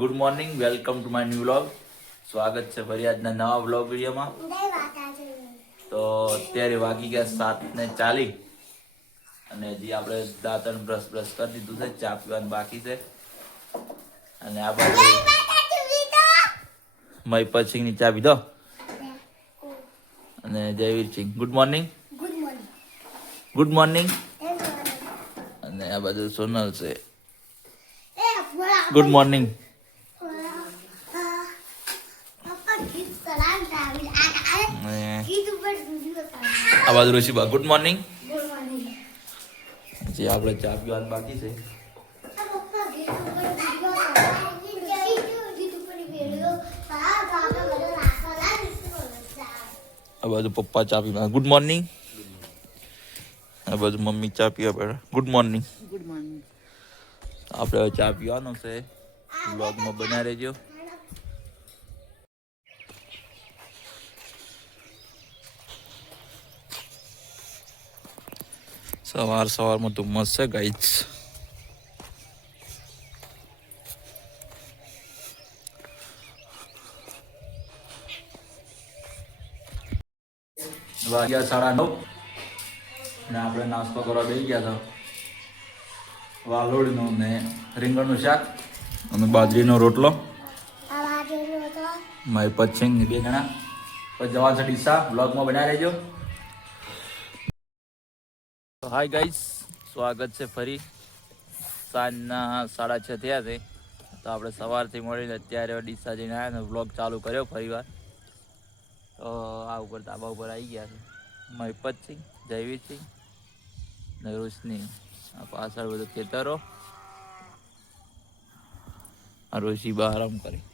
Good morning, welcome to my new vlog. સ્વાગત છે ફરી આજના નવા વ્લોગ વિડીયોમાં. તો અત્યારે વાગી ગયા 7:40 અને હજી આપણે દાંતણ બ્રશ કરી દીધું છે. ચા પીવાનું બાકી છે. અને આ બાજુ મહિપત સિંહની ચા પીધો અને જયવીર સિંહ ગુડ મોર્નિંગ. Good morning. અને આ બાજુ સોનલ છે. Good morning. આ બાજુ ઋષિબા ગુડ મોર્નિંગ. જે આપણે ચા પીવાનું બાકી છે. આ બાજુ પપ્પા ચા પીવા ગુડ મોર્નિંગ. આ બાજુ મમ્મી ચા પીવા બેઠા ગુડ મોર્નિંગ. Good morning. આપણે હવે ચા પીવાનો છે. વ્લોગમાં બન્યા રહેજો. સવારમાં ધુમ્મસ છે ગાઈસ. વાગ્યા 9:30 ને આપણે નાસ્તો કરવા બેસી ગયા હતા. વાલોળીનું ને રીંગણનું શાક અને બાજરીનો રોટલો. મહિપત સિંહ 2 જણા પછી જવા છે ડીસા. વ્લોગમાં બન્યા રહેજો. હાય ગાઈસ, સ્વાગત છે ફરી. સાંજના 6:30 થયા છે. તો આપણે સવારથી મળીને અત્યારે ડીસા જઈને આવ્યા ને વ્લોગ ચાલુ કર્યો ફરી વાર. તો આ ઉપર ધાબા ઉપર આવી ગયા છે મહિપત સિંહ, જયવીર સિંહ ને રોશની. આ પાછળ બધું ખેતરો. આ ઋષિબા આરામ કરી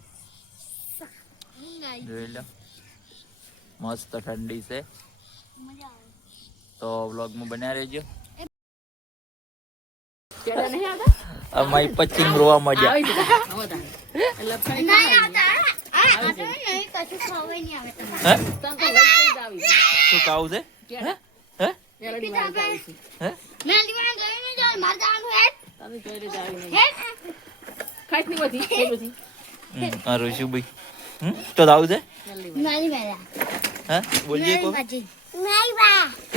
જોઈ લો. મસ્ત ઠંડી છે. તો વ્લોગમાં બન્યા રહેજો. મહિપત સિંહ રોવા મજા. શું ખાવું છે? ઋષિભાઈ તો આવું છે. બોલીએ કો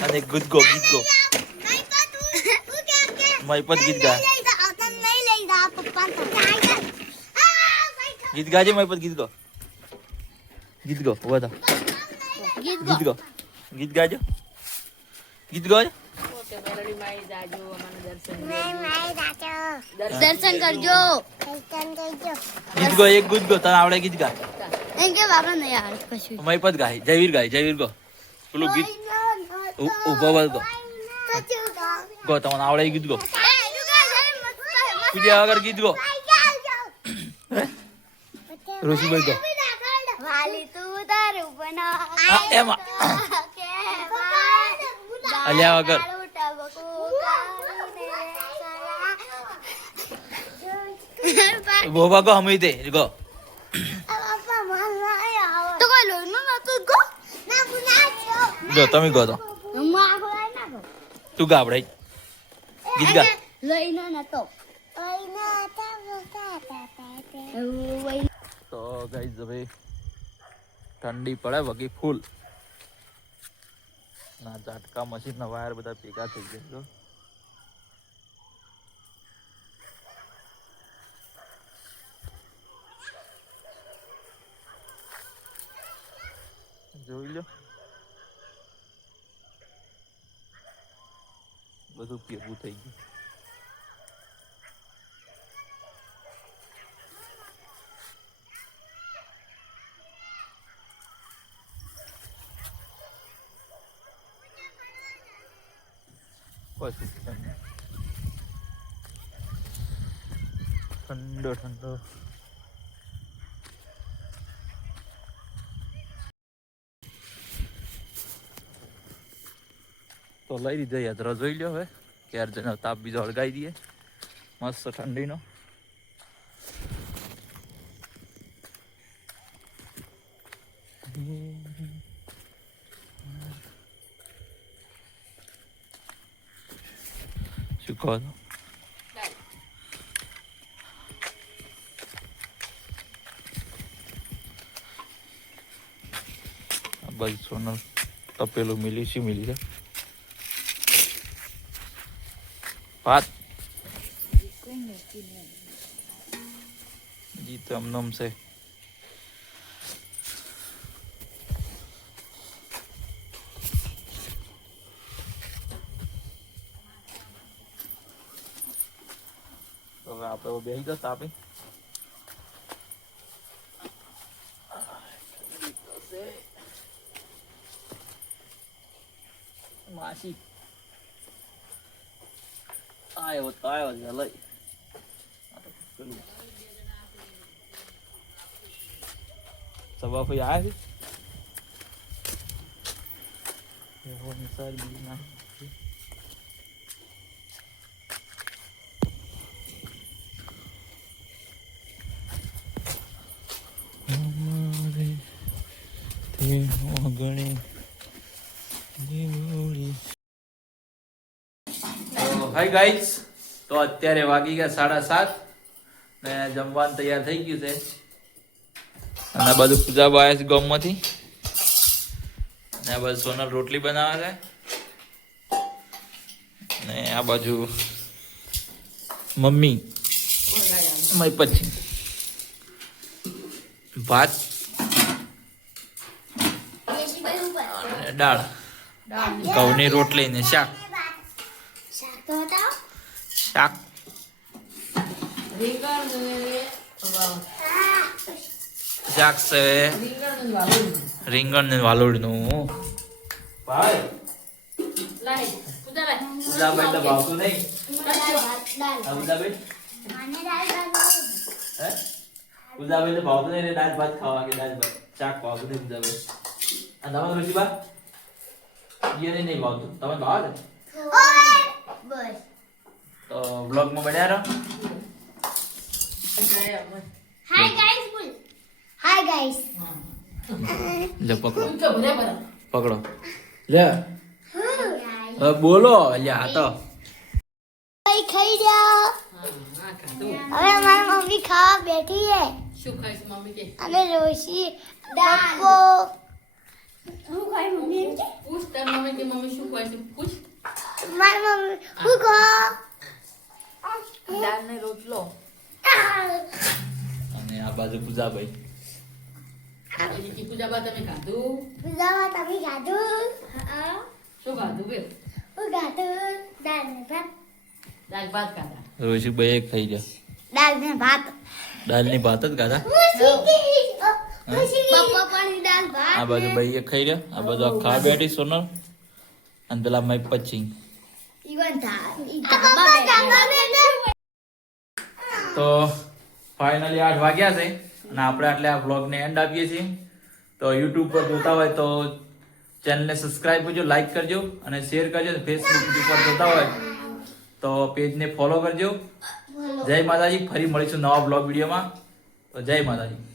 અને ગીત ગો મહિપત ગીત ગા. ગીત ગાજે મહિપત ગીત ગો. ગીત ગો બધા ગીત ગો. ગીત ગાજો. ગીત ગો. દર્શન કરજો. ગીત ગો. એક ગીત ગો તને આવડે ગીત ગા. મહિપત ગાય. જયવીર ગો. પેલું ગીત ઉભો ગો ગો તમને આવડે ગીત ગો. બીજા વગર ગીત ગો. ઋષિભાઈ ગો. એમાં અલ્યા વગર બોબા ગો હમી દે ગો. જો તમે ગો તો તું ગા આપણે ગીત ગા. તો ગાઈસ હવે ઠંડી પડે વગી ફૂલ ના ઝાટકા મશીન ના વાયર બધા ભેગા થઈ ગયા. જોઈ લો બધું ભેગું થઈ ગયું. ઠંડો ઠંડો તો લઈ લીધો યાત્રા. જોઈ લ્યો હવે ક્યારે જઈને તાપ બીજો હળગાવી દઈએ મસ્ત ઠંડીનો. શું કહો છો? બાજુ સોનલ તપેલું મિલી શું મિલી છે ભાત જી તો અમનમ છે તો આપણે બેસી જતા આપી માસી આવ્યો તો આવ્યો છે લઈ સવા કોઈ આવ્યા છે સારી બીજી ના હાય ગાઈસ તો અત્યારે વાગી ગયા 7:30 ને જમવાનું તૈયાર થઈ ગયું છે અને આ બધું પૂજાબા આવ્યા છે ગામમાંથી ને આ બાજુ સોનલ રોટલી બનાવે છે ને આ બાજુ મમ્મી મય પછી ભાત દાળ ઘઉંની રોટલી ને શાક શાક શાક છે રીંગણ ને વાલોડનું ભાઈ પૂજાભાઈ તો ભાવતું નહીં પૂજાભાઈ પૂજાભાઈ તો ભાવતું નહીં દાળ ભાત ખાવા કે દાળ ભાત શાક ભાવતું નહીં પૂજાભાઈ અને તમારે ઋષિબા નહીં ભાવતું તમે ભાવે ને તો વ્લોગમાં બન્યા રહો હાય ગાઈસ લે પકડો પકડો લે હવે બોલો લે આ તો ભાઈ ખાઈ જાઓ હવે મારી મમ્મી ખાવા બેઠી છે શું ખાઈશ મમ્મી કે અને રોશી ડાકો શું ખાઈ મમ્મી એમ કે પૂછ તાર મમ્મી કે મમ્મી શું ખાય છે પૂછ મારી મમ્મી હું ખા દાળ ને રોટલો અને આ બાજુ પૂજાભાઈ પછી પૂજાબા તમે ખાધું પૂજામાં તમે ખાધું શું ખાધું બે હું ખાધું દાળ ને ભાત દાળ ભાત ખાધા રોશીભાઈ એક ખાઈ ગયા દાળ ને ભાત દાળની ભાત જ ખાધા પપ્પા પણ દાળ ભાત આ બાજુ ભાઈ એક ખાઈ રહ્યા આ બાજુ આ ખા બેઠી સોનલ અને પેલા મય પછી ઈવન થા ઈ ધાબા તો ફાઇનલી 8 વાગ્યા છે અને આપણે આટલે આ વ્લોગને એન્ડ આપીએ છીએ તો યુટ્યુબ પર જોતા હોય તો ચેનલને સબસ્ક્રાઇબ કરજો લાઈક કરજો અને શેર કરજો ફેસબુક ઉપર જોતા હોય તો પેજને ફોલો કરજો જય માતાજી ફરી મળીશું નવા બ્લોગ વિડીયોમાં તો જય માતાજી